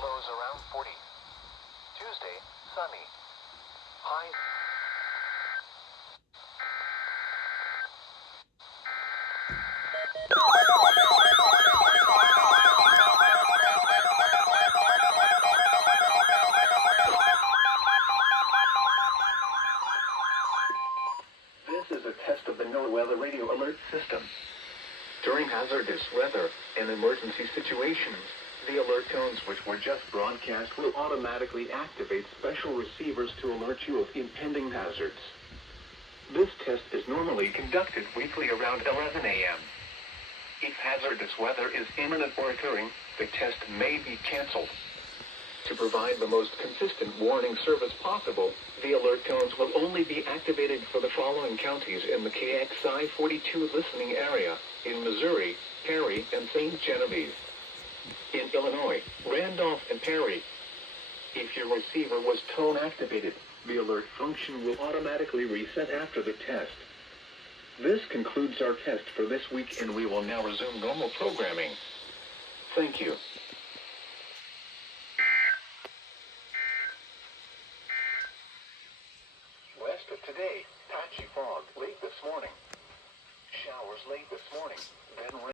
lows around 40. Tuesday, sunny. Highs. This is a test of the NOAA radio alert system. During hazardous weather and emergency situations, the alert tones which were just broadcast will automatically activate special receivers to alert you of impending hazards. This test is normally conducted weekly around 11 a.m. If hazardous weather is imminent or occurring, the test may be canceled. To provide the most consistent warning service possible, the alert tones will only be activated for the following counties in the KXI42 listening area: in Missouri, Perry, and St. Genevieve. In Illinois, Randolph and Perry. If your receiver was tone activated, the alert function will automatically reset after the test. This concludes our test for this week, and we will now resume normal programming. Thank you. West of today, patchy fog late this morning. Showers late this morning, then rain.